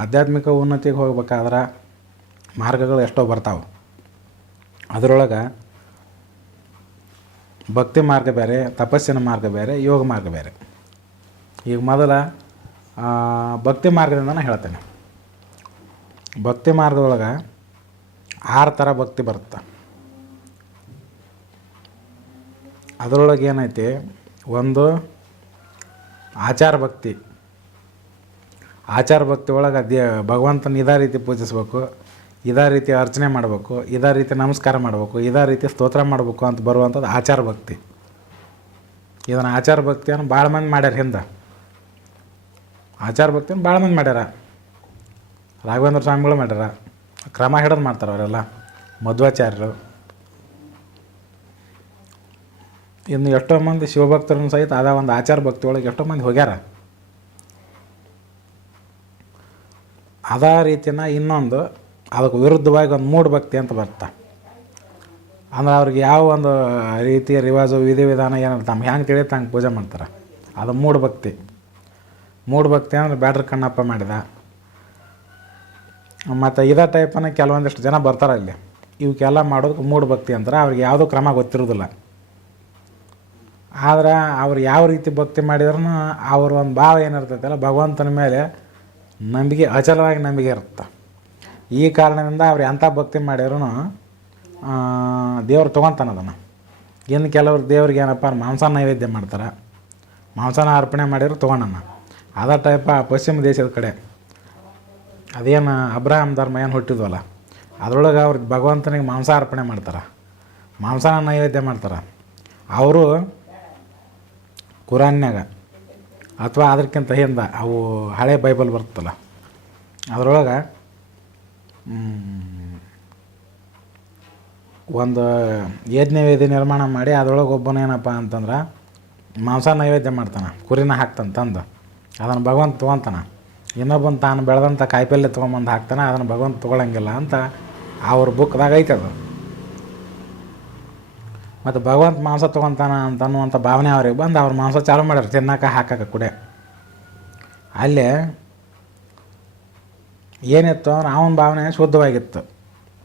ಆಧ್ಯಾತ್ಮಿಕ ಉನ್ನತಿಗೆ ಹೋಗ್ಬೇಕಾದ್ರೆ ಮಾರ್ಗಗಳು ಎಷ್ಟೋ ಬರ್ತಾವೆ. ಅದರೊಳಗೆ ಭಕ್ತಿ ಮಾರ್ಗ ಬೇರೆ, ತಪಸ್ಸಿನ ಮಾರ್ಗ ಬೇರೆ, ಯೋಗ ಮಾರ್ಗ ಬೇರೆ. ಈಗ ಮೊದಲ ಭಕ್ತಿ ಮಾರ್ಗದಿಂದ ಹೇಳ್ತೇನೆ. ಭಕ್ತಿ ಮಾರ್ಗದೊಳಗೆ ಆರು ಥರ ಭಕ್ತಿ ಬರುತ್ತೆ. ಅದರೊಳಗೆ ಏನೈತಿ? ಒಂದು ಆಚಾರ ಭಕ್ತಿ. ಆಚಾರ ಭಕ್ತಿ ಒಳಗೆ ದೇ ಭಗವಂತನ ಇದೇ ರೀತಿ ಪೂಜಿಸ್ಬೇಕು, ಇದೇ ರೀತಿ ಅರ್ಚನೆ ಮಾಡಬೇಕು, ಇದೇ ರೀತಿ ನಮಸ್ಕಾರ ಮಾಡಬೇಕು, ಇದೇ ರೀತಿ ಸ್ತೋತ್ರ ಮಾಡಬೇಕು ಅಂತ ಬರುವಂಥದ್ದು ಆಚಾರ ಭಕ್ತಿ. ಇದನ್ನು ಆಚಾರ ಭಕ್ತಿಯನ್ನು ಭಾಳ ಮಂದಿ ಮಾಡ್ಯಾರ ಹಿಂದೆ. ಆಚಾರ ಭಕ್ತಿಯನ್ನು ಭಾಳ ಮಂದಿ ಮಾಡ್ಯಾರ. ರಾಘವೇಂದ್ರ ಸ್ವಾಮಿಗಳು ಮಾಡ್ಯಾರ. ಕ್ರಮ ಹಿಡಿದು ಮಾಡ್ತಾರೆ ಅವರೆಲ್ಲ, ಮಧ್ವಾಚಾರ್ಯರು. ಇನ್ನು ಎಷ್ಟೋ ಮಂದಿ ಶಿವಭಕ್ತರನ್ನು ಸಹಿತ ಅದ ಒಂದು ಆಚಾರ ಭಕ್ತಿ ಒಳಗೆ ಎಷ್ಟೋ ಮಂದಿ ಹೋಗ್ಯಾರ. ಅದೇ ರೀತಿನ ಇನ್ನೊಂದು, ಅದಕ್ಕೆ ವಿರುದ್ಧವಾಗಿ ಒಂದು ಮೂಢಭಕ್ತಿ ಅಂತ ಬರ್ತ. ಅಂದ್ರೆ ಅವ್ರಿಗೆ ಯಾವ ಒಂದು ರೀತಿಯ ರಿವಾಜು ವಿಧಿವಿಧಾನ ಏನಾದ್ರು ತಮ್ಗೆ ಹೆಂಗೆ ತಿಳಿಯುತ್ತೆ ಹಂಗೆ ಪೂಜೆ ಮಾಡ್ತಾರೆ. ಅದು ಮೂಢಭಕ್ತಿ ಮೂಢಭಕ್ತಿ ಮೂಢ ಭಕ್ತಿ ಅಂದ್ರೆ ಬ್ಯಾಡ್ರ ಕಣ್ಣಪ್ಪ ಮಾಡಿದ. ಮತ್ತು ಇದೇ ಟೈಪನ ಕೆಲವೊಂದಿಷ್ಟು ಜನ ಬರ್ತಾರೆ ಅಲ್ಲಿ. ಇವಕ್ಕೆಲ್ಲ ಮಾಡೋದಕ್ಕೆ ಮೂಢಭಕ್ತಿ ಅಂತಾರೆ. ಅವ್ರಿಗೆ ಯಾವುದೂ ಕ್ರಮ ಗೊತ್ತಿರೋದಿಲ್ಲ. ಆದ್ರೆ ಅವ್ರು ಯಾವ ರೀತಿ ಭಕ್ತಿ ಮಾಡಿದ್ರೂ ಅವ್ರ ಒಂದು ಭಾವ ಏನಿರ್ತೈತಲ್ಲ, ಭಗವಂತನ ಮೇಲೆ ನಂಬಿಕೆ, ಅಚಲವಾಗಿ ನಂಬಿಕೆ ಇರುತ್ತೆ? ಈ ಕಾರಣದಿಂದ ಅವ್ರು ಎಂಥ ಭಕ್ತಿ ಮಾಡಿದ್ರು ದೇವ್ರು ತೊಗೊತಾನೆ ಅದನ್ನು. ಇನ್ನು ಕೆಲವ್ರು ದೇವ್ರಿಗೆ ಏನಪ್ಪ ಮಾಂಸ ನೈವೇದ್ಯ ಮಾಡ್ತಾರೆ. ಮಾಂಸನ ಅರ್ಪಣೆ ಮಾಡಿದ್ರು ತೊಗೊಳಣ ಅದ ಟೈಪ ಪಶ್ಚಿಮ ದೇಶದ ಕಡೆ. ಅದೇನು ಅಬ್ರಾಹಂ ಧರ್ಮ ಏನು ಹುಟ್ಟಿದ್ವಲ್ಲ, ಅದರೊಳಗೆ ಅವ್ರು ಭಗವಂತನಿಗೆ ಮಾಂಸ ಅರ್ಪಣೆ ಮಾಡ್ತಾರೆ. ಮಾಂಸನ ನೈವೇದ್ಯ ಮಾಡ್ತಾರೆ. ಅವರು ಕುರಾನ್ಯಾಗ ಅಥವಾ ಅದಕ್ಕಿಂತ ಹಿಂದೆ ಅವು ಹಳೆ ಬೈಬಲ್ ಬರ್ತಲ್ಲ ಅದರೊಳಗೆ ಒಂದು ಯಜ್ಞ ವೇದಿ ನಿರ್ಮಾಣ ಮಾಡಿ ಅದರೊಳಗೆ ಒಬ್ಬನೇನಪ್ಪ ಅಂತಂದ್ರೆ ಮಾಂಸ ನೈವೇದ್ಯ ಮಾಡ್ತಾನೆ, ಕುರಿನ ಹಾಕ್ತಾನೆ ತಂದು, ಅದನ್ನು ಭಗವಂತ ತೊಗೊತಾನೆ. ಇನ್ನೊಬ್ಬನ ತಾನು ಬೆಳೆದಂಥ ಕಾಯಿಪಲ್ಯ ತೊಗೊಂಬಂದು ಹಾಕ್ತಾನೆ, ಅದನ್ನು ಭಗವಂತ ತೊಗೊಳಂಗಿಲ್ಲ ಅಂತ ಅವ್ರ ಬುಕ್ದಾಗ ಐತೆ ಅದು. ಮತ್ತು ಭಗವಂತ ಮಾಂಸ ತೊಗೊತಾನ ಅಂತ ಅನ್ನುವಂಥ ಭಾವನೆ ಅವ್ರಿಗೆ ಬಂದು ಅವ್ರ ಮಾಂಸ ಚಾಲು ಮಾಡ್ಯಾರ ತಿನ್ನಕ್ಕೆ ಹಾಕಕ್ಕೆ ಕೂಡ. ಅಲ್ಲಿ ಏನಿತ್ತು ಅಂದ್ರೆ ಅವನ ಭಾವನೆ ಶುದ್ಧವಾಗಿತ್ತು.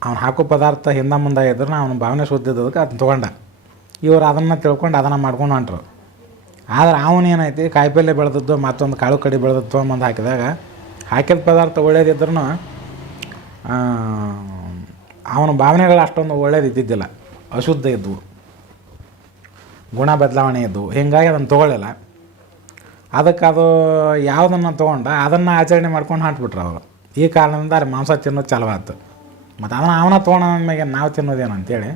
ಅವ್ನು ಹಾಕೋ ಪದಾರ್ಥ ಹಿಂದೆ ಮುಂದೆ ಇದ್ರೂ ಅವನ ಭಾವನೆ ಶುದ್ಧ ಇದ್ದದಕ್ಕೆ ಅದನ್ನ ತೊಗೊಂಡ. ಇವರು ಅದನ್ನು ತಿಳ್ಕೊಂಡು ಅದನ್ನು ಮಾಡ್ಕೊಂಡು ಹೊಂಟ್ರು. ಆದ್ರೆ ಅವನೇನೈತಿ ಏನೈತಿ ಕಾಯಿಪಲ್ಯ ಬೆಳೆದದ್ದು, ಮತ್ತೊಂದು ಕಾಳು ಕಡಿ ಬೆಳೆದದ್ದು ತೊಗೊಂಬಂದು ಹಾಕಿದಾಗ ಹಾಕಿದ ಪದಾರ್ಥ ಒಳ್ಳೇದಿದ್ರೂ ಅವನ ಭಾವನೆಗಳು ಅಷ್ಟೊಂದು ಒಳ್ಳೇದು ಇದ್ದಿದ್ದಿಲ್ಲ ಅಶುದ್ಧ ಇದ್ದವು ಗುಣ ಬದಲಾವಣೆ ಇದ್ದವು ಹೀಗಾಗಿ ಅದನ್ನು ತೊಗೊಳ್ಳಿಲ್ಲ. ಅದಕ್ಕೆ ಅದು ಯಾವುದನ್ನು ತೊಗೊಂಡ ಅದನ್ನು ಆಚರಣೆ ಮಾಡ್ಕೊಂಡು ಹಾಕ್ಬಿಟ್ರು ಅವರು. ಈ ಕಾರಣದಿಂದ ಮಾಂಸ ತಿನ್ನೋದು ಚಾಲವಾಯ್ತು ಮತ್ತು ಅದನ್ನು ಅವನ ತೊಗೊಂಡ ಮೇಲೆ ನಾವು ತಿನ್ನೋದೇನು ಅಂತೇಳಿ,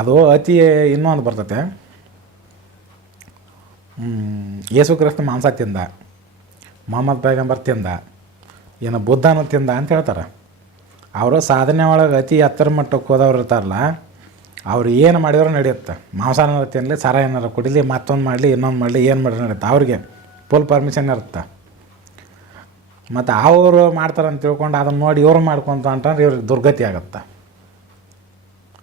ಅದು ಅತಿ ಇನ್ನೊಂದು ಬರ್ತತೆ. ಯೇಸು ಕ್ರಿಸ್ತ ಮಾಂಸ ತಿಂದ, ಮೊಹಮ್ಮದ್ ಪೈಗಂಬರ್ ತಿಂದ ಏನು ಬುದ್ಧನೂ ತಿಂದ ಅಂತ ಹೇಳ್ತಾರೆ. ಅವರು ಸಾಧನೆ ಒಳಗೆ ಅತಿ ಎತ್ತರ ಮಟ್ಟಕ್ಕೆ ಹೋದವ್ರು ಇರ್ತಾರಲ್ಲ ಅವ್ರು ಏನು ಮಾಡಿದ್ರು ನಡೆಯುತ್ತೆ. ಮಾಂಸ ಏನಾರು ತಿನ್ನಲಿ ಸರ ಏನಾರು ಕುಡಿಲಿ, ಮತ್ತೊಂದು ಮಾಡಲಿ, ಇನ್ನೊಂದು ಮಾಡಲಿ, ಏನು ಮಾಡಿದ್ರು ನಡೆಯುತ್ತೆ. ಅವ್ರಿಗೆ ಫುಲ್ ಪರ್ಮಿಷನ್ ಇರುತ್ತೆ. ಮತ್ತು ಅವರು ಮಾಡ್ತಾರೆ ಅಂತ ತಿಳ್ಕೊಂಡು ಅದನ್ನು ನೋಡಿ ಇವ್ರು ಮಾಡ್ಕೊಂತ ಅಂತಂದ್ರೆ ಇವ್ರಿಗೆ ದುರ್ಗತಿ ಆಗುತ್ತೆ.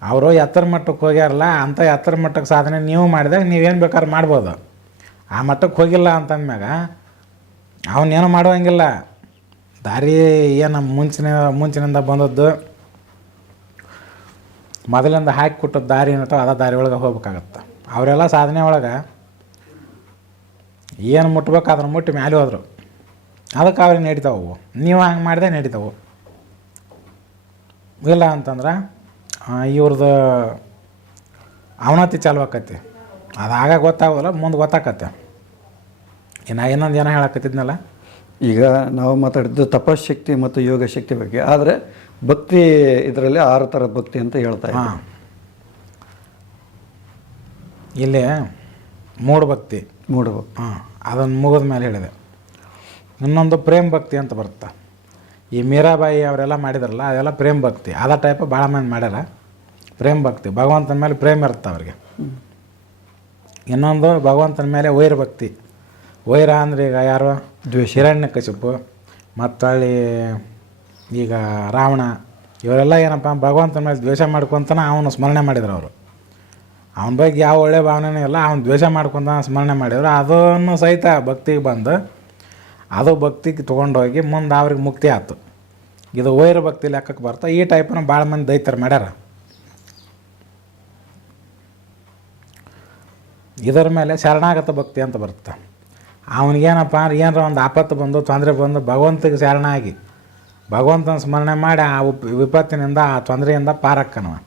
ಅವರು ಎತ್ತರ ಮಟ್ಟಕ್ಕೆ ಹೋಗ್ಯಾರಲ್ಲ ಅಂಥ ಎತ್ತರ ಮಟ್ಟಕ್ಕೆ ಸಾಧನೆ ನೀವು ಮಾಡಿದಾಗ ನೀವೇನು ಬೇಕಾದ್ರೆ ಮಾಡ್ಬೋದು. ಆ ಮಟ್ಟಕ್ಕೆ ಹೋಗಿಲ್ಲ ಅಂತಂದ್ಮ್ಯಾಗ ಅವನೇನು ಮಾಡುವಂಗಿಲ್ಲ. ದಾರಿ ಏನು ಮುಂಚಿನ ಮುಂಚಿನಿಂದ ಬಂದದ್ದು ಮೊದಲಿಂದ ಹಾಕಿ ಕೊಟ್ಟದ್ದು ದಾರಿ ಏನೋ ಅದ ದಾರಿ ಒಳಗೆ ಹೋಗ್ಬೇಕಾಗತ್ತೆ. ಅವರೆಲ್ಲ ಸಾಧನೆ ಒಳಗೆ ಏನು ಮುಟ್ಬೇಕು ಅದನ್ನು ಮುಟ್ಟಿ ಮ್ಯಾಲೆ ಹೋದರು. ಅದಕ್ಕೆ ಅವ್ರಿಗೆ ನಡೀತಾವು ನೀವು ಹಂಗೆ ಮಾಡಿದೆ ನಡೀತಾವು. ಇಲ್ಲ ಅಂತಂದ್ರೆ ಇವ್ರದ್ದು ಅವನತಿ ಚಾಲು ಆಕತಿ. ಅದಾಗ ಗೊತ್ತಾಗೋಲ್ಲ ಮುಂದೆ ಗೊತ್ತಾಕತ್ತೆ. ಇನ್ನು ಇನ್ನೊಂದು ಏನೋ ಹೇಳಕತ್ತಿದ್ನಲ್ಲ? ಈಗ ನಾವು ಮಾತಾಡಿದ್ದು ತಪಶಕ್ತಿ ಮತ್ತು ಯೋಗ ಶಕ್ತಿ ಬಗ್ಗೆ. ಆದರೆ ಭಕ್ತಿ ಇದರಲ್ಲಿ ಆರು ಥರ ಭಕ್ತಿ ಅಂತ ಹೇಳ್ತಾ ಇದ್ದೀವಿ ಹಾಂ. ಇಲ್ಲಿ ಮೂಢಭಕ್ತಿ ಮೂಡಬೇಕು ಹಾಂ ಅದನ್ನು ಮುಗಿದ ಮೇಲೆ ಹೇಳಿದೆ. ಇನ್ನೊಂದು ಪ್ರೇಮ್ ಭಕ್ತಿ ಅಂತ ಬರುತ್ತೆ? ಈ ಮೀರಾಬಾಯಿ ಅವರೆಲ್ಲ ಮಾಡಿದಾರಲ್ಲ ಅದೆಲ್ಲ ಪ್ರೇಮ್ ಭಕ್ತಿ. ಅದ ಟೈಪ್ ಭಾಳ ಮಂದಿ ಮಾಡ್ಯಾರ. ಪ್ರೇಮ್ ಭಕ್ತಿ. ಭಗವಂತನ ಮೇಲೆ ಪ್ರೇಮ್ ಇರುತ್ತೆ ಅವ್ರಿಗೆ? ಇನ್ನೊಂದು ಭಗವಂತನ ಮೇಲೆ ವೈರ ಭಕ್ತಿ. ವೈರ ಅಂದ್ರೆ ಈಗ ಯಾರು? ದ್ವೇಷ. ಹಿರಣ್ಯ ಕಶಿಪು ಮತ್ತು ಅಲ್ಲಿ ಈಗ ರಾವಣ, ಇವರೆಲ್ಲ ಏನಪ್ಪ, ಭಗವಂತನ ಮೇಲೆ ದ್ವೇಷ ಮಾಡ್ಕೊತಾನ ಅವನು ಸ್ಮರಣೆ ಮಾಡಿದ್ರು ಅವರು. ಅವನ ಬಗ್ಗೆ ಯಾವ ಒಳ್ಳೆ ಭಾವನೆನೂ ಇಲ್ಲ, ಅವ್ನು ದ್ವೇಷ ಮಾಡ್ಕೊತ ಸ್ಮರಣೆ ಮಾಡಿದ್ರು. ಅದನ್ನು ಸಹಿತ ಭಕ್ತಿಗೆ ಬಂದು, ಅದು ಭಕ್ತಿಗೆ ತೊಗೊಂಡೋಗಿ ಮುಂದೆ ಅವ್ರಿಗೆ ಮುಕ್ತಿ ಆಯ್ತು ಇದು ವೈರ ಭಕ್ತಿ ಲೆಕ್ಕಕ್ಕೆ ಬರ್ತಾ, ಈ ಟೈಪನ ಭಾಳ ಮಂದಿ ದೈತ್ಯರು ಮಾಡ್ಯಾರ. ಇದರ ಮೇಲೆ ಶರಣಾಗತ ಭಕ್ತಿ ಅಂತ ಬರುತ್ತೆ. ಅವನಿಗೇನಪ್ಪ ಅಂದ್ರೆ, ಏನಾರ ಒಂದು ಆಪತ್ತು ಬಂದು, ತೊಂದರೆ ಬಂದು ಭಗವಂತಿಗೆ ಶರಣಾಗಿ ಭಗವಂತನ ಸ್ಮರಣೆ ಮಾಡಿ ಆ ಉಪ್ ವಿಪತ್ತಿನಿಂದ, ಆ ತೊಂದರೆಯಿಂದ ಪಾರಕ್ಕನವ.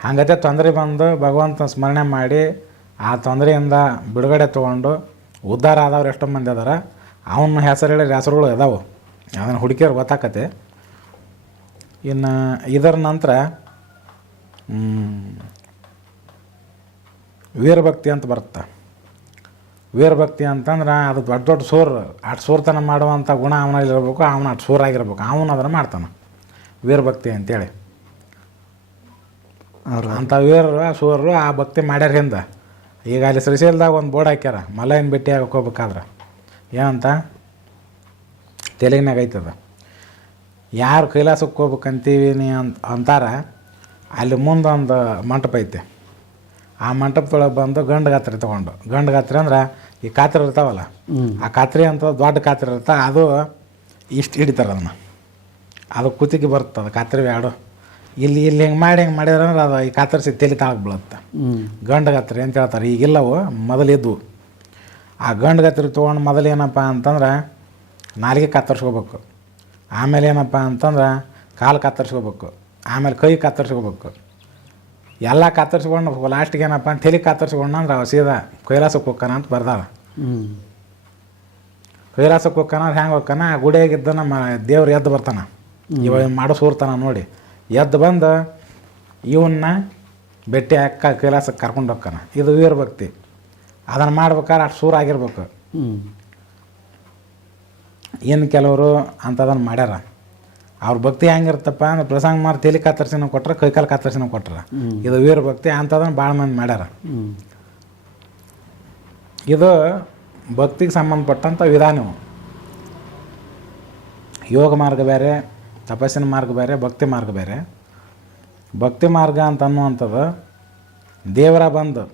ಹಂಗತೆ ತೊಂದರೆ ಬಂದು ಭಗವಂತನ ಸ್ಮರಣೆ ಮಾಡಿ ಆ ತೊಂದರೆಯಿಂದ ಬಿಡುಗಡೆ ತೊಗೊಂಡು ಉದ್ಧಾರ ಆದವ್ರು ಎಷ್ಟೋ ಮಂದಿ ಅದಾರ. ಅವನ ಹೆಸರು ಹೇಳಿ ಹೆಸರುಗಳು ಇದಾವೆ. ಅದನ್ನು ಹುಡುಕಿಯವ್ರು ಗೊತ್ತಾಕತೆ ಇನ್ನು ಇದರ ನಂತರ ವೀರಭಕ್ತಿ ಅಂತ ಬರುತ್ತೆ. ವೀರಭಕ್ತಿ ಅಂತಂದ್ರೆ ಅದು ದೊಡ್ಡ ದೊಡ್ಡ ಸೂರ್ ಅಟ್ ಸೋರ್ತನ ಮಾಡುವಂಥ ಗುಣ ಅವನಲ್ಲಿರ್ಬೇಕು ಅವನ ಅಷ್ಟು ಸೂರಾಗಿರ್ಬೇಕು. ಅವನು ಅದನ್ನು ಮಾಡ್ತಾನೆ ವೀರಭಕ್ತಿ ಅಂತೇಳಿ. ಅವ್ರ ಅಂಥ ವೀರರು ಸೂರರು ಆ ಭಕ್ತಿ ಮಾಡ್ಯಾರ ಹಿಂದೆ. ಈಗ ಅಲ್ಲಿ ಶ್ರೀಶೈಲದಾಗ ಒಂದು ಬೋರ್ಡ್ ಹಾಕ್ಯಾರ ಮಲೈನ ಆಗಕ್ಕೆ ಹೋಗ್ಬೇಕಾದ್ರೆ. ಏನಂತ? ತೆಲುಗಿನಾಗ ಐತದ. ಯಾರು ಕೈಲಾಸಕ್ಕೆ ಹೋಗ್ಬೇಕಂತೀವಿ ನೀ ಅಂತ ಅಂತಾರ ಅಲ್ಲಿ ಮುಂದೊಂದು ಮಂಟಪ ಐತೆ. ಆ ಮಂಟಪದೊಳಗೆ ಬಂದು ಗಂಡು ಗಾತ್ರಿ ತೊಗೊಂಡು. ಗಂಡು ಗಾತ್ರಿ ಅಂದ್ರೆ ಈ ಕಾತ್ರೆ ಇರ್ತಾವಲ್ಲ, ಆ ಕಾತ್ರೆ ಅಂತ ದೊಡ್ಡ ಕಾತ್ರೆ ಇರ್ತಾ ಅದು ಇಷ್ಟು ಹಿಡಿತಾರೆ ಅದನ್ನು. ಅದು ಕುತ್ತಿಗೆ ಅದು ಕಾತ್ರೆ ಎರಡು. ಇಲ್ಲಿ ಇಲ್ಲಿ ಹಿಂಗೆ ಮಾಡಿ, ಹಿಂಗೆ ಮಾಡಿದ್ರೆ ಅದು ಈ ಕಾತರಿಸಿ ತಲೆ ತಾಳಕ್ಕೆ ಬೀಳುತ್ತೆ. ಹ್ಞೂ ಗಂಡು ಗತ್ರಿ ಅಂತ ಹೇಳ್ತಾರೆ. ಈಗಿಲ್ಲವು, ಮೊದಲಿದ್ವು. ಆ ಗಂಡು ಗಾತ್ರಿ ತೊಗೊಂಡು ಮೊದಲು ಏನಪ್ಪ ಅಂತಂದ್ರೆ ನಾಲಿಗೆ ಕತ್ತರಿಸ್ಕೋಬೇಕು. ಆಮೇಲೆ ಏನಪ್ಪ ಅಂತಂದ್ರೆ ಕಾಲು ಕತ್ತರಿಸ್ಕೋಬೇಕು. ಆಮೇಲೆ ಕೈ ಕತ್ತರಿಸ್ಕೋಬೇಕು. ಎಲ್ಲ ಕತ್ತರಿಸ್ಕೊಂಡು ಲಾಸ್ಟಿಗೆ ಏನಪ್ಪ ಅಂತ ತಲೆ ಕತ್ತರಿಸ್ಕೊಂಡು ಅಂದ್ರೆ ಅವ ಸೀದಾ ಕೈಲಾಸಕ್ಕೆ ಹೋಗ್ಕನ ಅಂತ ಬರ್ದಾರ ಹ್ಞೂ ಕೈಲಾಸಕ್ಕೆ ಹೋಗ್ಕನ ಹೆಂಗೆ ಹೋಗ್ಕನ ಆ ಗುಡಿಯಾಗಿದ್ದ ನಮ್ಮ ದೇವ್ರು ಎದ್ದು ಬರ್ತಾನ. ಇವಾಗ ಮಾಡೋ ಸೂರ್ತಾನ ನೋಡಿ. ಎದ್ದು ಬಂದು ಇವನ್ನ ಬೆಟ್ಟಿ ಹಾಕ ಕೈಲಾಸಕ್ಕೆ ಕರ್ಕೊಂಡು ಹೋಗ್ಕನ ಇದು ವೀರ ಭಕ್ತಿ. ಅದನ್ನು ಮಾಡ್ಬೇಕಾದ್ರೆ ಅಷ್ಟು ಸೂರ ಆಗಿರ್ಬೇಕು. ಹ್ಞೂ ಇನ್ನು ಕೆಲವರು ಅಂಥದನ್ನು ಮಾಡ್ಯಾರ. ಅವ್ರ ಭಕ್ತಿ ಹೆಂಗಿರ್ತಪ್ಪ ಅಂದ್ರೆ ಪ್ರಸಂಗ ಮಾಡಿ ತಲೆ ಕತ್ತರಿಸಿನ ಕೊಟ್ರೆ ಕೈಕಾಲು ಕತ್ತರಿಸಿನ ಕೊಟ್ರ. ಇದು ವೀರ ಭಕ್ತಿ ಅಂಥದನ್ನು ಭಾಳ ಮಂದಿ ಮಾಡ್ಯಾರ. ಇದು ಭಕ್ತಿಗೆ ಸಂಬಂಧಪಟ್ಟಂಥ ವಿಧಾನವು ಯೋಗ ಮಾರ್ಗ ಬೇರೆ ತಪಸ್ಸಿನ ಮಾರ್ಗ ಬೇರೆ ಭಕ್ತಿ ಮಾರ್ಗ ಬೇರೆ. ಭಕ್ತಿ ಮಾರ್ಗ ಅಂತ ಅನ್ನುವಂಥದ್ದು ದೇವರ ಬಂದು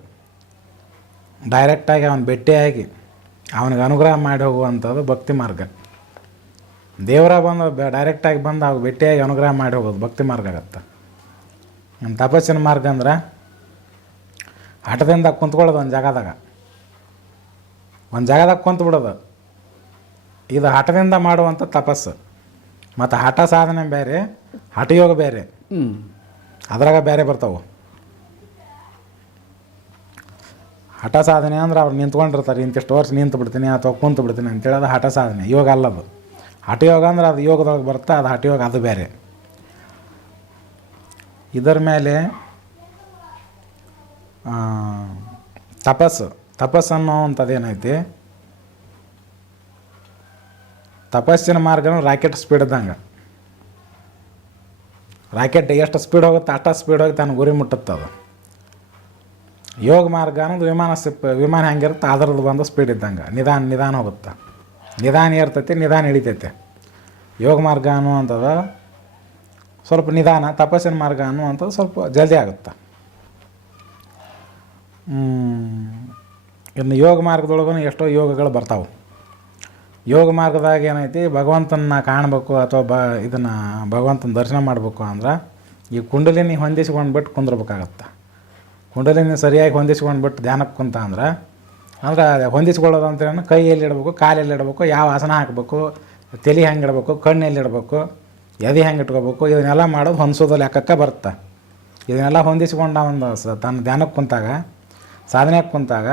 ಡೈರೆಕ್ಟಾಗಿ ಅವನು ಭೇಟಿಯಾಗಿ ಅವನಿಗೆ ಅನುಗ್ರಹ ಮಾಡಿ ಹೋಗುವಂಥದ್ದು ಭಕ್ತಿ ಮಾರ್ಗ. ದೇವರ ಬಂದು ಡೈರೆಕ್ಟಾಗಿ ಬಂದು ಅವ್ರು ಭೇಟಿಯಾಗಿ ಅನುಗ್ರಹ ಮಾಡಿ ಹೋಗೋದು ಭಕ್ತಿ ಮಾರ್ಗ ಆಗತ್ತೆ. ನಮ್ಮ ತಪಸ್ಸಿನ ಮಾರ್ಗ ಅಂದ್ರೆ ಹಠದಿಂದ ಕುಂತ್ಕೊಳ್ಳೋದು ಒಂದು ಜಾಗದಾಗ. ಒಂದು ಜಾಗದಾಗ ಕುಂತು ಬಿಡೋದು. ಇದು ಹಠದಿಂದ ಮಾಡುವಂಥ ತಪಸ್ಸು ಮತ್ತು ಹಠ ಸಾಧನೆ ಬೇರೆ ಹಠಯೋಗ ಬೇರೆ. ಅದ್ರಾಗ ಬೇರೆ ಬರ್ತಾವೆ. ಹಠ ಸಾಧನೆ ಅಂದ್ರೆ ಅವ್ರು ನಿಂತ್ಕೊಂಡಿರ್ತಾರೆ ಇಂತಿಷ್ಟು ವರ್ಷ ನಿಂತು ಬಿಡ್ತೀನಿ ಅಥವಾ ಕುಂತು ಬಿಡ್ತೀನಿ ಅಂತೇಳಿ ಅದು ಹಠ ಸಾಧನೆ. ಯೋಗ ಅಲ್ಲದು. ಹಠಯೋಗ ಅಂದ್ರೆ ಅದು ಯೋಗದೊಳಗೆ ಬರುತ್ತೆ, ಅದು ಹಠಯೋಗ ಅದು ಬೇರೆ. ಇದರ ಮೇಲೆ ತಪಸ್ಸು. ತಪಸ್ಸು ಅನ್ನೋವಂಥದ್ದು ಏನೈತಿ? ತಪಸ್ಸಿನ ಮಾರ್ಗನೂ ರಾಕೆಟ್ ಸ್ಪೀಡ್ ಇದ್ದಂಗೆ. ರಾಕೆಟ್ ಎಷ್ಟು ಸ್ಪೀಡ್ ಹೋಗುತ್ತೆ, ಅಷ್ಟು ಸ್ಪೀಡ್ ಹೋಗಿ ತನ್ನ ಗುರಿ ಮುಟ್ಟುತ್ತೆ ಅದು. ಯೋಗ ಮಾರ್ಗ ಅನ್ನೋದು ವಿಮಾನ ಸಿಪ್ ವಿಮಾನ ಹೆಂಗಿರುತ್ತೆ, ಅದರದ್ದು ಬಂದು ಸ್ಪೀಡ್ ಇದ್ದಂಗೆ. ನಿಧಾನ ನಿಧಾನ ಹೋಗುತ್ತೆ. ನಿಧಾನ ಇರ್ತೈತಿ ನಿಧಾನ ಹಿಡಿತೈತೆ. ಯೋಗ ಮಾರ್ಗ ಅನ್ನುವಂಥದ ಸ್ವಲ್ಪ ನಿಧಾನ, ತಪಸ್ಸಿನ ಮಾರ್ಗ ಅನ್ನುವಂಥದ್ದು ಸ್ವಲ್ಪ ಜಲ್ದಿ ಆಗುತ್ತೆ. ಇನ್ನು ಯೋಗ ಮಾರ್ಗದೊಳಗೂ ಎಷ್ಟೋ ಯೋಗಗಳು ಬರ್ತಾವೆ. ಯೋಗ ಮಾರ್ಗದಾಗ ಏನೈತಿ ಭಗವಂತನ ಕಾಣಬೇಕು ಅಥವಾ ಬ, ಇದನ್ನು ಭಗವಂತನ ದರ್ಶನ ಮಾಡಬೇಕು ಅಂದ್ರೆ ಈ ಕುಂಡಲಿನಿ ಹೊಂದಿಸ್ಕೊಂಡ್ಬಿಟ್ಟು ಕುಂದ್ರಬೇಕಾಗತ್ತೆ. ಕುಂಡಲಿನಿ ಸರಿಯಾಗಿ ಹೊಂದಿಸ್ಕೊಂಡ್ಬಿಟ್ಟು ಧ್ಯಾನಕ್ಕೆ ಕುಂತ ಅಂದ್ರೆ ಅಂದ್ರೆ ಅದು, ಹೊಂದಿಸ್ಕೊಳ್ಳೋದು ಅಂತೇಳಿ ಕೈ ಎಲ್ಲಿ ಇಡಬೇಕು ಕಾಲು ಎಲ್ಲಿ ಇಡಬೇಕು, ಯಾವ ಆಸನ ಹಾಕಬೇಕು, ತಲೆ ಹೆಂಗೆ ಇಡಬೇಕು ಕಣ್ಣು ಎಲ್ಲಿ ಇಡಬೇಕು, ಎದೆ ಹೆಂಗೆ ಇಟ್ಕೋಬೇಕು, ಇದನ್ನೆಲ್ಲ ಮಾಡೋದು ಹೊಂದಿಸೋದು ಲೆಕ್ಕಕ್ಕೆ ಬರುತ್ತೆ. ಇದನ್ನೆಲ್ಲ ಹೊಂದಿಸ್ಕೊಂಡ ಒಂದು ಸ, ತನ್ನ ಧ್ಯಾನಕ್ಕೆ ಕುಂತಾಗ, ಸಾಧನೆಗೆ ಕುಂತಾಗ,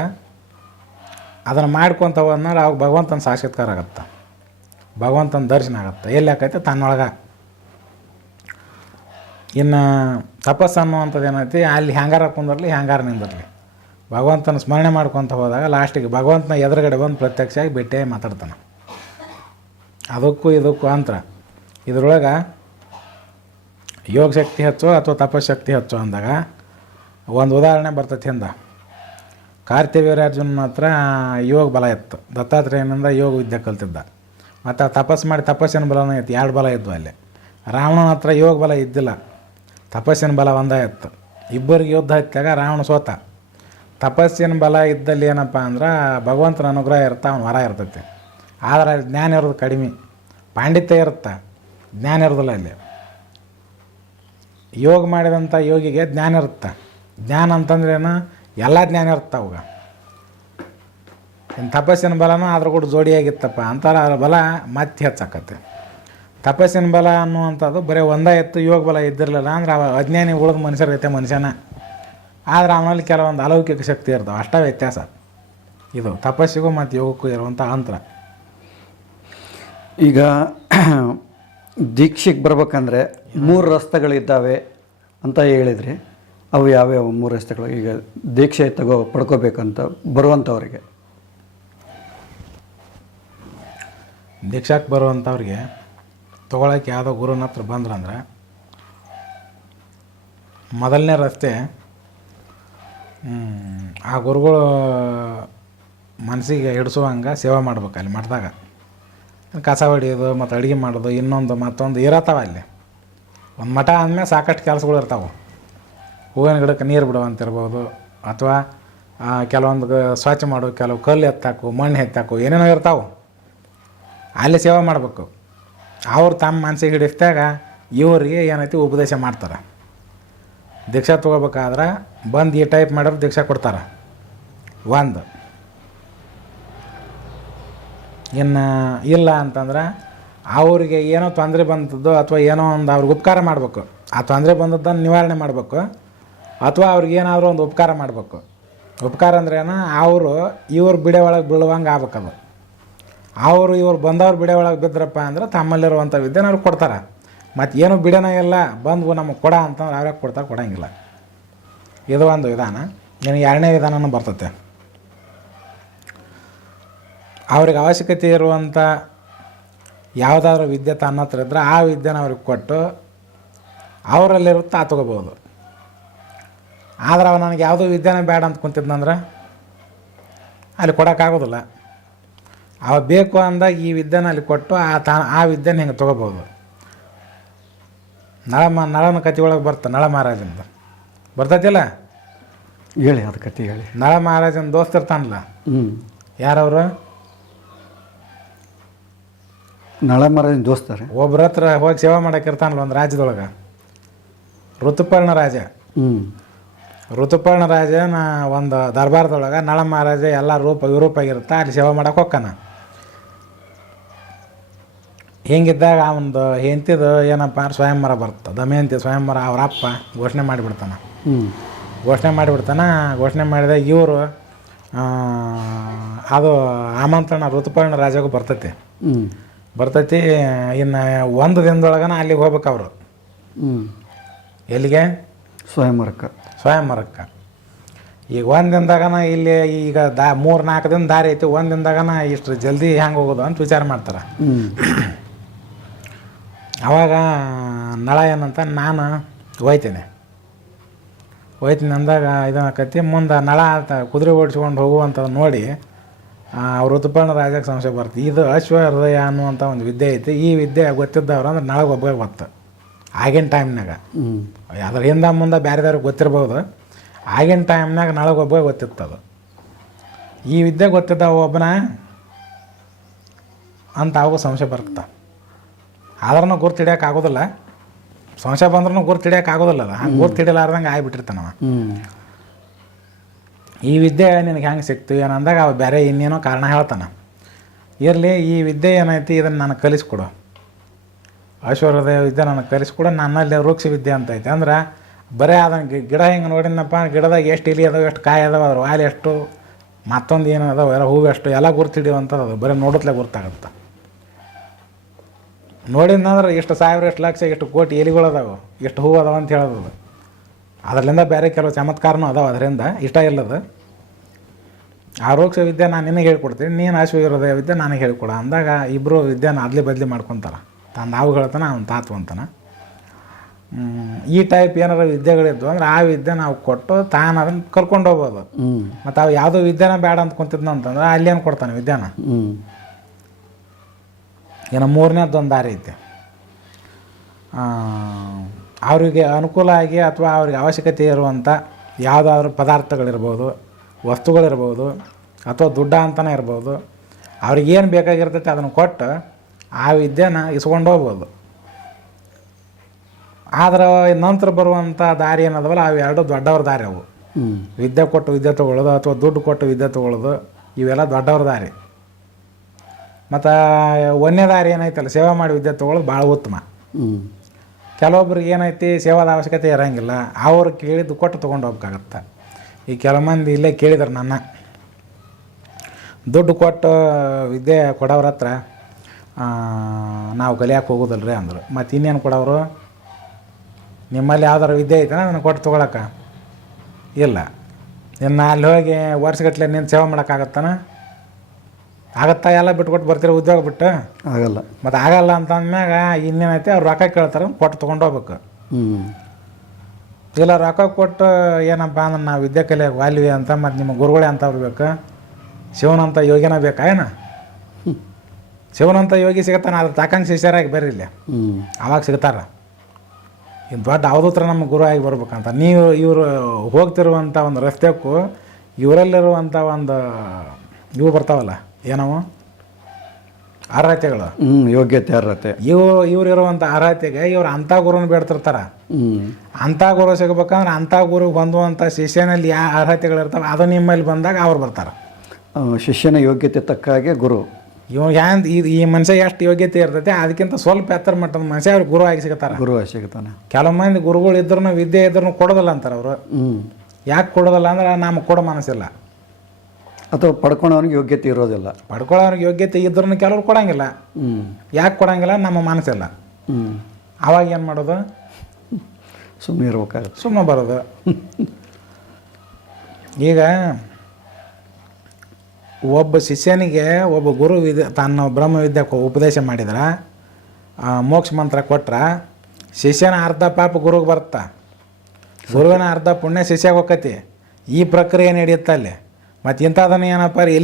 ಅದನ್ನು ಮಾಡ್ಕೊತ ಹೋದ್ಮೇಲೆ ಅವಾಗ ಭಗವಂತನ ಸಾಕ್ಷಾತ್ಕಾರ ಆಗತ್ತೆ. ಭಗವಂತನ ದರ್ಶನ ಆಗತ್ತೆ. ಎಲ್ಲಿ ಆಕೈತೆ ತನ್ನೊಳಗೆ. ಇನ್ನು ತಪಸ್ಸು ಅನ್ನುವಂಥದ್ದು ಏನೈತಿ? ಅಲ್ಲಿ ಹ್ಯಾಂಗಾರ ಕುಂದಿರಲಿ ಹ್ಯಾಂಗಾರ ನಿಂದಿರಲಿ ಭಗವಂತನ ಸ್ಮರಣೆ ಮಾಡ್ಕೊತ ಹೋದಾಗ ಲಾಸ್ಟಿಗೆ ಭಗವಂತನ ಎದುರುಗಡೆ ಬಂದು ಪ್ರತ್ಯಕ್ಷವಾಗಿ ಭೇಟಿಯಾಗಿ ಮಾತಾಡ್ತಾನೆ. ಅದಕ್ಕೂ ಇದಕ್ಕೂ ಅಂತರ. ಇದ್ರೊಳಗೆ ಯೋಗ ಶಕ್ತಿ ಹೆಚ್ಚು ಅಥವಾ ತಪಶಕ್ತಿ ಹೆಚ್ಚು ಅಂದಾಗ ಒಂದು ಉದಾಹರಣೆ ಬರ್ತೈತಿ ಅಂದ. ಕಾರ್ತಿವೀರ್ಯಾರ್ಜುನ ಹತ್ರ ಯೋಗ ಬಲ ಇತ್ತು ದತ್ತಾತ್ರೇಯನಿಂದ ಯೋಗ ವಿದ್ಯೆ ಕಲ್ತಿದ್ದ. ಮತ್ತು ಆ ತಪಸ್ಸು ಮಾಡಿ ತಪಸ್ಸಿನ ಬಲನೂ ಇತ್ತು ಎರಡು ಬಲ ಇದ್ವು ಅಲ್ಲಿ. ರಾವಣನ ಹತ್ರ ಯೋಗ ಬಲ ಇದ್ದಿಲ್ಲ. ತಪಸ್ಸಿನ ಬಲ ಒಂದೇ ಇತ್ತು ಇಬ್ಬರಿಗೆ ಯುದ್ಧ ಹತ್ತಾಗ ರಾವಣ ಸೋತ. ತಪಸ್ಸಿನ ಬಲ ಇದ್ದಲ್ಲಿ ಏನಪ್ಪ ಅಂದ್ರೆ ಭಗವಂತನ ಅನುಗ್ರಹ ಇರ್ತಾ, ಅವನು ವರ ಇರ್ತೈತಿ. ಆದರೆ ಜ್ಞಾನ ಇರೋದು ಕಡಿಮೆ. ಪಾಂಡಿತ್ಯ ಇರುತ್ತೆ? ಜ್ಞಾನ ಇರೋದಿಲ್ಲ ಅಲ್ಲಿ. ಯೋಗ ಮಾಡಿದಂಥ ಯೋಗಿಗೆ ಜ್ಞಾನ ಇರುತ್ತೆ? ಜ್ಞಾನ ಅಂತಂದ್ರೆ ಏನು? ಎಲ್ಲ ಜ್ಞಾನ ಇರುತ್ತೆ ಅವಾಗ. ಇನ್ನು ತಪಸ್ಸಿನ ಬಲನೂ ಅದ್ರ ಕೂಡ ಜೋಡಿಯಾಗಿತ್ತಪ್ಪ ಅಂತಾರೆ ಅದ್ರ ಬಲ ಮತ್ತೆ ಹೆಚ್ಚಾಕತ್ತೆ. ತಪಸ್ಸಿನ ಬಲ ಅನ್ನುವಂಥದ್ದು ಬರೀ ಒಂದೇ ಎತ್ತು ಯೋಗ ಬಲ ಇದ್ದಿರಲಿಲ್ಲ ಅಂದ್ರೆ ಅವ ಅಜ್ಞಾನಿ ಉಳಿದ ಮನುಷ್ಯರೈತೆ ಮನುಷ್ಯನ ಆದ್ರೆ ಅವನಲ್ಲಿ ಕೆಲವೊಂದು ಅಲೌಕಿಕ ಶಕ್ತಿ ಇರ್ತಾವೆ. ಅಷ್ಟೇ ವ್ಯತ್ಯಾಸ. ಇದು ತಪಸ್ಸಿಗೂ ಮತ್ತು ಯೋಗಕ್ಕೂ ಇರುವಂಥ ಅಂತರ. ಈಗ ದೀಕ್ಷೆಗೆ ಬರ್ಬೇಕಂದ್ರೆ ಮೂರು ರಸ್ತೆಗಳಿದ್ದಾವೆ ಅಂತ ಹೇಳಿದ್ರಿ. ಅವು ಯಾವ್ಯಾವ ಮೂರು ರಸ್ತೆಗಳು? ಈಗ ದೀಕ್ಷೆ ತಗೋ ಪಡ್ಕೋಬೇಕಂತ ಬರುವಂಥವ್ರಿಗೆ ದೀಕ್ಷಾಕ್ಕೆ ಬರುವಂಥವ್ರಿಗೆ ತೊಗೊಳಕ್ಕೆ ಯಾವುದೋ ಗುರುನ ಹತ್ರ ಬಂದ್ರಂದ್ರೆ ಮೊದಲನೇ ರಸ್ತೆ ಆ ಗುರುಗಳು ಮನಸ್ಸಿಗೆ ಹಿಡಿಸುವಂಗೆ ಸೇವೆ ಮಾಡ್ಬೇಕು ಅಲ್ಲಿ ಮಠದಾಗ. ಕಸ ಹೊಡಿಯೋದು, ಮತ್ತು ಅಡುಗೆ ಮಾಡೋದು, ಇನ್ನೊಂದು, ಮತ್ತೊಂದು ಇರತ್ತವ ಅಲ್ಲಿ. ಒಂದು ಮಠ ಅಂದಮೇಲೆ ಸಾಕಷ್ಟು ಕೆಲಸಗಳು ಇರ್ತಾವೆ. ಹೂವಿನ ಗಿಡಕ್ಕೆ ನೀರು ಬಿಡುವಂತಿರ್ಬೋದು ಅಥವಾ ಕೆಲವೊಂದು ಸ್ವಚ್ಛ ಮಾಡು ಕೆಲವು ಕಲ್ಲು ಎತ್ತಾಕು, ಮಣ್ಣು ಎತ್ತಾಕು, ಏನೇನೋ ಇರ್ತಾವೆ. ಅಲ್ಲಿ ಸೇವೆ ಮಾಡಬೇಕು. ಅವ್ರು ತಮ್ಮ ಮನಸ್ಸಿಗೆ ಹಿಡಿಸಿದಾಗ ಇವರಿಗೆ ಏನೈತಿ ಉಪದೇಶ ಮಾಡ್ತಾರೆ. ದೀಕ್ಷಾ ತೊಗೋಬೇಕಾದ್ರೆ ಬಂದು ಈ ಟೈಪ್ ಮಾಡೋರು ದೀಕ್ಷಾ ಕೊಡ್ತಾರೆ. ಒಂದು. ಇನ್ನು ಇಲ್ಲ ಅಂತಂದ್ರೆ ಅವ್ರಿಗೆ ಏನೋ ತೊಂದರೆ ಬಂದದ್ದು ಅಥವಾ ಏನೋ ಒಂದು ಅವ್ರಿಗೆ ಉಪಕಾರ ಮಾಡಬೇಕು. ಆ ತೊಂದರೆ ಬಂದದ್ದನ್ನು ನಿವಾರಣೆ ಮಾಡಬೇಕು. ಅಥವಾ ಅವ್ರಿಗೆ ಏನಾದರೂ ಒಂದು ಉಪಕಾರ ಮಾಡಬೇಕು. ಉಪಕಾರ ಅಂದ್ರೆ ಏನು? ಅವರು ಇವ್ರ ಬಿಡೆ ಒಳಗೆ ಬೀಳುವಂಗೆ ಆಗ್ಬೇಕದು ಅವರು ಇವ್ರು ಬಂದವ್ರು ಬಿಡೆ ಒಳಗೆ ಬಿದ್ದರಪ್ಪ ಅಂದ್ರೆ ತಮ್ಮಲ್ಲಿರುವಂಥ ವಿದ್ಯೆನ ಅವ್ರಿಗೆ ಕೊಡ್ತಾರೆ. ಮತ್ತು ಏನು ಬಿಡೋಣ ಎಲ್ಲ ಬಂದು ನಮಗೆ ಕೊಡ ಅಂತಂದ್ರೆ ಅವ್ರಿಗೆ ಕೊಡ್ತಾ ಕೊಡೋಂಗಿಲ್ಲ. ಇದು ಒಂದು ವಿಧಾನ. ನಿನಗೆ ಎರಡನೇ ವಿಧಾನನೂ ಬರ್ತತೆ. ಅವ್ರಿಗೆ ಅವಶ್ಯಕತೆ ಇರುವಂಥ ಯಾವುದಾದ್ರೂ ವಿದ್ಯೆ ತನ್ನ ಹತ್ರ ಇದ್ದರೆ ಆ ವಿದ್ಯೆನ ಅವ್ರಿಗೆ ಕೊಟ್ಟು ಅವರಲ್ಲಿರುತ್ತೆ ಆ ತೊಗೋಬೋದು ಆದ್ರೆ ಅವ ನನಗೆ ಯಾವುದೋ ವಿದ್ಯೆನ ಬೇಡ ಅಂತ ಕುಂತಿದ್ನಂದ್ರೆ ಅಲ್ಲಿ ಕೊಡೋಕ್ಕಾಗೋದಿಲ್ಲ. ಅವ ಬೇಕು ಅಂದಾಗ ಈ ವಿದ್ಯೆನ ಅಲ್ಲಿ ಕೊಟ್ಟು ಆ ತಾ, ಆ ವಿದ್ಯೆನ ಹಿಂಗೆ ತೊಗೋಬೋದು ನಳ ಮ ನಳನ ಕತೆ ಒಳಗೆ ಬರ್ತ ನಳ ಮಹಾರಾಜಂದು ಬರ್ತೈತಿಲ್ಲ ಹೇಳಿ ಅದು ಕತೆ ಹೇಳಿ. ನಳ ಮಹಾರಾಜನ ದೋಸ್ತ ಇರ್ತಾನಲ್ಲ? ಹ್ಞೂ ಯಾರವರು? ನಳ ಮಹಾರಾಜನ ರೀ ಒಬ್ರ ಹತ್ರ ಹೋಗಿ ಸೇವಾ ಮಾಡಕ್ಕೆ ಇರ್ತಾನಲ್ಲ ಒಂದು ರಾಜ್ಯದೊಳಗೆ? ಋತುಪರ್ಣ ರಾಜ. ಹ್ಞೂ ಋತುಪರ್ಣ ರಾಜನ ಒಂದು ದರ್ಬಾರ್ದೊಳಗೆ ನಳ ಮಹಾರಾಜ ಎಲ್ಲ ರೂಪ ವಿರೂಪಾಗಿರುತ್ತೆ ಅಲ್ಲಿ ಸೇವಾ ಮಾಡೋಕೆ ಹೋಗ್ತಾನ. ಹಿಂಗಿದ್ದಾಗ ಅವನದು ಹೆಂಡ್ತಿದು ಏನಪ್ಪ ಸ್ವಯಂವರ ಬರ್ತದೆ. ದಮಯಂತಿ ಸ್ವಯಂವರ ಅವ್ರ ಅಪ್ಪ ಘೋಷಣೆ ಮಾಡಿಬಿಡ್ತಾನೆ. ಘೋಷಣೆ ಮಾಡಿಬಿಡ್ತಾನ. ಘೋಷಣೆ ಮಾಡಿದಾಗ ಇವರು ಅದು ಆಮಂತ್ರಣ ಋತುಪರ್ಣ ರಾಜಗೂ ಬರ್ತೈತಿ. ಬರ್ತೈತಿ ಇನ್ನು ಒಂದು ದಿನದೊಳಗನ ಅಲ್ಲಿಗೆ ಹೋಗ್ಬೇಕು ಅವರು. ಎಲ್ಲಿಗೆ? ಸ್ವಯಂವರಕ್ಕೆ. ಸ್ವಯಂವರಕ್ಕೆ. ಈಗ ಒಂದು ದಿನದಾಗನ ಇಲ್ಲಿ ಈಗ ದಾ ಮೂರು ನಾಲ್ಕು ದಿನ ದಾರಿ ಐತಿ. ಒಂದು ದಿನದಾಗನ ಇಷ್ಟು ಜಲ್ದಿ ಹೆಂಗೆ ಹೋಗೋದು ಅಂತ ವಿಚಾರ ಮಾಡ್ತಾರೆ. ಅವಾಗ ನಳ ಏನಂತ ನಾನು ಹೋಯ್ತೇನೆ. ಹೋಯ್ತೀನಿ ಅಂದಾಗ ಇದಾಕತಿ ಮುಂದೆ ನಳ ಅಂತ ಕುದುರೆ ಓಡಿಸ್ಕೊಂಡು ಹೋಗುವಂಥದ್ದು ನೋಡಿ ಅವ್ರ ಋತುಪರ್ಣ ರಾಜಕ್ಕೆ ಸಂಶಯ ಬರ್ತದೆ ಇದು ಅಶ್ವ ಹೃದಯ ಅನ್ನುವಂಥ ಒಂದು ವಿದ್ಯೆ ಐತಿ. ಈ ವಿದ್ಯೆ ಗೊತ್ತಿದ್ದವ್ರು ಅಂದ್ರೆ ನಳಗೆ ಒಬ್ಬ ಗೊತ್ತು. ಆಗಿನ ಟೈಮ್ನಾಗ ಅದ್ರ ಹಿಂದೆ ಮುಂದೆ ಬೇರೆದವ್ರಿಗೆ ಗೊತ್ತಿರ್ಬೋದು. ಆಗಿನ ಟೈಮ್ನಾಗ ನಳಗೆ ಒಬ್ಬ ಗೊತ್ತಿತ್ತು ಅದು ಈ ವಿದ್ಯೆ ಗೊತ್ತಿದ್ದ ಒಬ್ಬನ ಅಂತ ಅವಾಗ ಸಂಶಯ ಬರುತ್ತೆ? ಆದ್ರೂ ಗುರ್ತು ಹಿಡಿಯೋಕೆ ಆಗೋದಿಲ್ಲ. ಸಂಶಯ ಬಂದ್ರೂ ಗುರ್ತು ಹಿಡಿಯೋಕೆ ಆಗೋದಿಲ್ಲ ಅದು. ಹಂಗೆ ಗುರ್ತು ಹಿಡಿಲಾರ್ದಂಗೆ ಆಗ್ಬಿಟ್ಟಿರ್ತಾನವ ಈ ವಿದ್ಯೆ ನಿನಗೆ ಹೆಂಗೆ ಸಿಕ್ತು? ಏನಂದಾಗ ಅವ ಬೇರೆ ಇನ್ನೇನೋ ಕಾರಣ ಹೇಳ್ತಾನೆ. ಇರಲಿ ಈ ವಿದ್ಯೆ ಏನೈತಿ ಇದನ್ನು ನನಗೆ ಕಲಿಸ್ಕೊಡು. ಐಶ್ವರ್ಯದ ವಿದ್ಯೆ ನನಗೆ ಕಲಿಸ್ಕೊಡು. ನನ್ನಲ್ಲಿ ವೃಕ್ಷ ವಿದ್ಯೆ ಅಂತ ಐತೆ. ಅಂದ್ರೆ ಬರೀ ಅದನ್ನು ಗಿಡ ಹಿಂಗೆ ನೋಡಿದ್ನಪ್ಪ ಗಿಡದಾಗ ಎಷ್ಟು ಇಲಿ ಅದಾವೆ ಎಷ್ಟು ಕಾಯಿ ಅದಾವೆ ಅದ್ರ ವಾಲಿ ಎಷ್ಟು ಮತ್ತೊಂದು ಏನು ಅದಾವೆ ಎಲ್ಲ ಹೂವು ಎಷ್ಟು ಎಲ್ಲ ಗುರ್ತು ಹಿಡಿಯುವಂಥದ್ದು ಅದು. ಬರೀ ನೋಡುತ್ತಲೇ ಗುರ್ತಾಗುತ್ತೆ. ನೋಡಿದ್ನಂದ್ರೆ ಎಷ್ಟು ಸಾವಿರ ಎಷ್ಟು ಲಕ್ಷ ಎಷ್ಟು ಕೋಟಿ ಎಲಿಗಳು ಅದಾವೆ ಎಷ್ಟು ಹೂವು ಅದಾವ ಅಂತ ಹೇಳೋದು. ಅದು. ಅದರಿಂದ ಬೇರೆ ಕೆಲವು ಚಮತ್ಕಾರನೂ ಅದಾವೆ ಅದರಿಂದ. ಇಷ್ಟ ಇಲ್ಲದ. ಆರೋಗ್ಯ ವಿದ್ಯೆ ನಾನು ನಿನಗೆ ಹೇಳ್ಕೊಡ್ತೀನಿ. ನೀನು ಅಶ್ವ ಹೃದಯ ವಿದ್ಯೆ ನನಗೆ ಹೇಳ್ಕೊಡ ಅಂದಾಗ ಇಬ್ಬರು ವಿದ್ಯೆನ ಅದ್ಲಿ ಬದಲಿ ಮಾಡ್ಕೊತಾರ. ತಾನು ನಾವು ಹೇಳ್ತಾನೆ ಅವ್ನು ತಾತು ಅಂತಾನೆ. ಈ ಟೈಪ್ ಏನಾರ ವಿದ್ಯೆಗಳಿದ್ವು ಅಂದ್ರೆ ಆ ವಿದ್ಯೆ ನಾವು ಕೊಟ್ಟು ತಾನು ಅದನ್ನ ಕರ್ಕೊಂಡು ಹೋಗ್ಬೋದು. ಮತ್ತು ಅವು ಯಾವುದೋ ವಿದ್ಯೆನ ಬೇಡ ಅಂತ ಕುಂತಿದ್ನ ಅಂತಂದ್ರೆ ಏನು ಕೊಡ್ತಾನೆ ವಿದ್ಯಾನ? ಇನ್ನು ಮೂರನೇದೊಂದು ದಾರಿ ಐತೆ. ಅವರಿಗೆ ಅನುಕೂಲ ಆಗಿ ಅಥವಾ ಅವ್ರಿಗೆ ಅವಶ್ಯಕತೆ ಇರುವಂಥ ಯಾವುದಾದ್ರೂ ಪದಾರ್ಥಗಳಿರ್ಬೋದು ವಸ್ತುಗಳಿರ್ಬೋದು ಅಥವಾ ದುಡ್ಡ ಅಂತಲೇ ಇರ್ಬೋದು ಅವ್ರಿಗೆ ಏನು ಬೇಕಾಗಿರ್ತೈತೆ ಅದನ್ನು ಕೊಟ್ಟು ಆ ವಿದ್ಯೆನ ಇಸ್ಕೊಂಡು ಹೋಗ್ಬೋದು. ಆದ್ರೆ ನಂತರ ಬರುವಂಥ ದಾರಿ ಏನದವಲ್ಲ ಅವು ಎರಡು ದೊಡ್ಡವ್ರ ದಾರಿ ಅವು. ವಿದ್ಯೆ ಕೊಟ್ಟು ವಿದ್ಯೆ ತೊಗೊಳ್ಳೋದು ಅಥವಾ ದುಡ್ಡು ಕೊಟ್ಟು ವಿದ್ಯೆ ತೊಗೊಳ್ಳೋದು ಇವೆಲ್ಲ ದೊಡ್ಡವ್ರ ದಾರಿ. ಮತ್ತು ಒಂದನೇ ದಾರಿ ಏನೈತಲ್ಲ ಸೇವೆ ಮಾಡಿ ವಿದ್ಯೆ ತೊಗೊಳ್ಳೋದು ಭಾಳ ಉತ್ತಮ. ಕೆಲವೊಬ್ರಿಗೆ ಏನೈತಿ ಸೇವಾದ ಅವಶ್ಯಕತೆ ಇರೋಂಗಿಲ್ಲ ಅವ್ರು ಕೇಳಿದ್ದು ಕೊಟ್ಟು ತೊಗೊಂಡು ಹೋಗ್ಬೇಕಾಗತ್ತೆ. ಈ ಕೆಲವು ಮಂದಿ ಇಲ್ಲೇ ಕೇಳಿದ್ರು ನನ್ನ. ದುಡ್ಡು ಕೊಟ್ಟು ವಿದ್ಯೆ ಕೊಡೋರ ಹತ್ರ ನಾವು ಕಲಿಯಕ್ಕೆ ಹೋಗೋದಲ್ರಿ ಅಂದರು. ಮತ್ತು ಇನ್ನೇನು ಕೊಡೋರು ನಿಮ್ಮಲ್ಲಿ ಯಾವ್ದಾರು ವಿದ್ಯೆ ಐತೆ ನಾನು ಕೊಟ್ಟು ತೊಗೊಳಕ್ಕೆ ಇಲ್ಲ. ಇನ್ನು ಅಲ್ಲಿ ಹೋಗಿ ವರ್ಷಗಟ್ಟಲೆ ನಿನ್ನ ಸೇವೆ ಮಾಡೋಕ್ಕಾಗತ್ತಾನ? ಆಗತ್ತಾ ಎಲ್ಲ ಬಿಟ್ಕೊಟ್ಟು ಬರ್ತೀರ ಉದ್ಯೋಗ ಬಿಟ್ಟು? ಆಗಲ್ಲ. ಮತ್ತು ಆಗಲ್ಲ ಅಂತ ಅಂದಮ್ಯಾಗ ಇನ್ನೇನೈತೆ ಅವ್ರು ರೊಕ್ಕ ಕೇಳ್ತಾರೆ ಕೊಟ್ಟು ತೊಗೊಂಡು ಹೋಗ್ಬೇಕು. ಹ್ಞೂ ಇಲ್ಲ ರೊಕ್ಕ ಕೊಟ್ಟು ಏನಪ್ಪ ಅಂದ್ರೆ ನಾವು ವಿದ್ಯೆ ಕಲಿಯಾಗ ವಾಲ್ವಿ ಅಂತ ಮತ್ತು ನಿಮ್ಮ ಗುರುಗಳೇ ಅಂತ ಬೇಕು. ಶಿವನಂತ ಯೋಗಿನ ಬೇಕಾ ಏನ? ಶಿವನಂತ ಯೋಗಿ ಸಿಗತ್ತಾನ ಅದ್ರ ತಾಕಂಗೆ ಶಿಷ್ಯರಾಗಿ ಹ್ಞೂ ಅವಾಗ ಸಿಗ್ತಾರ. ಇನ್ನು ದೊಡ್ಡ ಅವಧೂತ್ರ ನಮ್ಮ ಗುರು ಆಗಿ ಬರ್ಬೇಕಂತ. ನೀವು ಇವರು ಹೋಗ್ತಿರುವಂಥ ಒಂದು ರಸ್ತೆಕ್ಕೂ ಇವರಲ್ಲಿರುವಂಥ ಒಂದು ಇವು ಬರ್ತಾವಲ್ಲ. ಏನವು? ಅರ್ಹತೆಗಳು ಹ್ಞೂ ಯೋಗ್ಯತೆ ಅರ್ಹತೆ ಇವ್ರು ಇವ್ರು ಇರುವಂಥ ಅರ್ಹತೆಗೆ ಇವ್ರು ಅಂಥ ಗುರುನ ಬೇಡ್ತಿರ್ತಾರೆ. ಅಂಥ ಗುರು ಸಿಗ್ಬೇಕಂದ್ರೆ ಅಂಥ ಗುರು ಬಂದುವಂಥ ಶಿಷ್ಯನಲ್ಲಿ ಯಾವ ಅರ್ಹತೆಗಳಿರ್ತಾವೆ ಅದು ನಿಮ್ಮಲ್ಲಿ ಬಂದಾಗ ಅವ್ರು ಬರ್ತಾರೆ. ಶಿಷ್ಯನ ಯೋಗ್ಯತೆ ತಕ್ಕ ಹಾಗೆ ಗುರು. ಇವ್ ಯಾನ್ ಈ ಈ ಮನುಷ್ಯ ಎಷ್ಟು ಯೋಗ್ಯತೆ ಇರ್ತೈತೆ ಅದಕ್ಕಿಂತ ಸ್ವಲ್ಪ ಎತ್ತರ ಮಟ್ಟದ ಮನುಷ್ಯ ಅವ್ರಿಗೆ ಗುರು ಆಗಿ ಸಿಗ್ತಾರೆ. ಗುರು ಆಗಿ ಸಿಗ್ತಾನೆ. ಕೆಲವು ಮಂದಿ ಗುರುಗಳು ಇದ್ರೂ ವಿದ್ಯೆ ಇದ್ರೂ ಕೊಡೋದಿಲ್ಲ ಅಂತಾರೆ ಅವರು. ಯಾಕೆ ಕೊಡೋದಿಲ್ಲ ಅಂದ್ರೆ ನಮಗೆ ಕೊಡೋ ಮನಸ್ಸಿಲ್ಲ. ಅಥವಾ ಪಡ್ಕೊಳೋನಿಗೆ ಯೋಗ್ಯತೆ ಇರೋದಿಲ್ಲ. ಪಡ್ಕೊಳ್ಳೋರಿಗೆ ಯೋಗ್ಯತೆ ಇದ್ರೂ ಕೆಲವ್ರು ಕೊಡಂಗಿಲ್ಲ. ಹ್ಞೂ ಯಾಕೆ ಕೊಡಂಗಿಲ್ಲ? ನಮ್ಮ ಮನಸ್ಸಿಲ್ಲ. ಹ್ಞೂ ಅವಾಗ ಏನು ಮಾಡೋದು? ಸುಮ್ಮನೆ ಇರ್ಬೇಕಾಗತ್ತೆ. ಸುಮ್ಮನೆ ಬರೋದು. ಈಗ ಒಬ್ಬ ಶಿಷ್ಯನಿಗೆ ಒಬ್ಬ ಗುರು ವಿದ್ಯೆ ತನ್ನ ಬ್ರಹ್ಮವಿದ್ಯೆ ಉಪದೇಶ ಮಾಡಿದ್ರೆ ಮೋಕ್ಷ ಮಂತ್ರ ಕೊಟ್ರೆ ಶಿಷ್ಯನ ಅರ್ಧ ಪಾಪ ಗುರುಗೆ ಬರುತ್ತಾ ಗುರುವಿನ ಅರ್ಧ ಪುಣ್ಯ ಶಿಷ್ಯಾಗ ಹೋಗತಿ ಈ ಪ್ರಕ್ರಿಯೆ ನಡೆಯುತ್ತೆ ಅಲ್ಲಿ. ಮತ್ತು ಇಂಥದನ್ನ ಏನಪ್ಪ ರೀ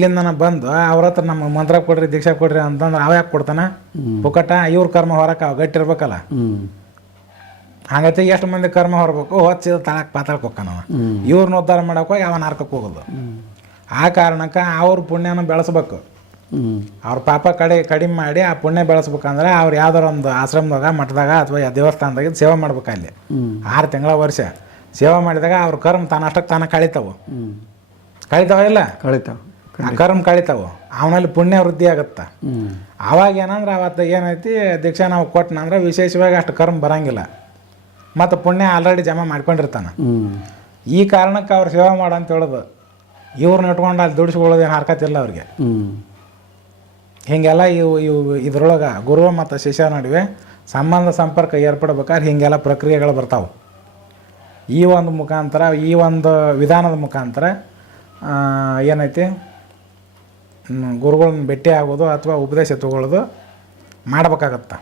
ಬಂದು ಅವ್ರ ಹತ್ರ ನಮ್ಗೆ ಮಂತ್ರ ಕೊಡ್ರಿ ದೀಕ್ಷಾ ಕೊಡ್ರಿ ಅಂತಂದ್ರೆ ಅವ ಯಾಕೆ ಕೊಡ್ತಾನ? ಪುಕಟ ಇವ್ರ ಕರ್ಮ ಹೊರಕ್ಕೆ ಅವ ಗಟ್ಟಿರ್ಬೇಕಲ್ಲ ಹಂಗತಿ ಎಷ್ಟು ಮಂದಿ ಕರ್ಮ ಹೊರಬೇಕು ಹೊಚ್ಚಿದ ತಳಕ್ ಪಾತಾಳಕ್ಕೆ ಹೋಗ್ತಾನವ ಹ್ಞೂ ಇವ್ರನ್ನ ಉದ್ಧಾರ ಮಾಡೋಕೆ ಹೋಗಿ ಅವನ ಹೋಗುದು. ಹೋಗೋದು ಆ ಕಾರಣಕ್ಕೆ ಅವ್ರ ಪುಣ್ಯನ ಬೆಳೆಸ್ಬೇಕು. ಅವ್ರ ಪಾಪ ಕಡೆ ಕಡಿಮೆ ಮಾಡಿ ಆ ಪುಣ್ಯ ಬೆಳೆಸ್ಬೇಕಂದ್ರೆ ಅವ್ರು ಯಾವ್ದಾರ ಒಂದು ಆಶ್ರಮದಾಗ ಮಠದಾಗ ಅಥವಾ ದೇವಸ್ಥಾನದಾಗ ಸೇವೆ ಮಾಡ್ಬೇಕು ಅಲ್ಲಿ. ಆರು ತಿಂಗಳ ವರ್ಷ ಸೇವೆ ಮಾಡಿದಾಗ ಅವ್ರ ಕರ್ಮ ತಾನಷ್ಟಕ್ಕೆ ತಾನ ಕಳಿತಾವು. ಕಳಿತಾವ ಇಲ್ಲ? ಕಳೀತಾವ ಆ ಕರ್ಮ ಕಳಿತಾವು. ಅವನಲ್ಲಿ ಪುಣ್ಯ ವೃದ್ಧಿ ಆಗುತ್ತೆ? ಅವಾಗ ಏನಂದ್ರೆ ಅವತ್ತು ಏನೈತಿ ದೀಕ್ಷಾ ನಾವು ಕೊಟ್ಟನಂದ್ರೆ ವಿಶೇಷವಾಗಿ ಅಷ್ಟು ಕರ್ಮ ಬರಂಗಿಲ್ಲ. ಮತ್ತು ಪುಣ್ಯ ಆಲ್ರೆಡಿ ಜಮಾ ಮಾಡ್ಕೊಂಡಿರ್ತಾನೆ. ಈ ಕಾರಣಕ್ಕೆ ಅವ್ರು ಸೇವಾ ಮಾಡು ಅಂತ ಹೇಳೋದು. ಇವ್ರನ್ನ ಇಟ್ಕೊಂಡು ಅಲ್ಲಿ ದುಡಿಸ್ಕೊಳ್ಳೋದು ಏನು ಹರ್ಕತ್ತಿಲ್ಲ ಅವ್ರಿಗೆ. ಹೀಗೆಲ್ಲ ಇವು ಇವು ಇದ್ರೊಳಗೆ ಗುರು ಮತ್ತು ಶಿಷ್ಯ ನಡುವೆ ಸಂಬಂಧ ಸಂಪರ್ಕ ಏರ್ಪಡ್ಬೇಕಾದ್ರೆ ಹೀಗೆಲ್ಲ ಪ್ರಕ್ರಿಯೆಗಳು ಬರ್ತಾವೆ. ಈ ಒಂದು ಮುಖಾಂತರ ಈ ಒಂದು ವಿಧಾನದ ಮುಖಾಂತರ ಏನೈತಿ? ಗುರುಗಳನ್ನ ಭೇಟಿ ಆಗೋದು ಅಥವಾ ಉಪದೇಶ ತಗೊಳ್ಳೋದು ಮಾಡಬೇಕಾಗತ್ತೆ.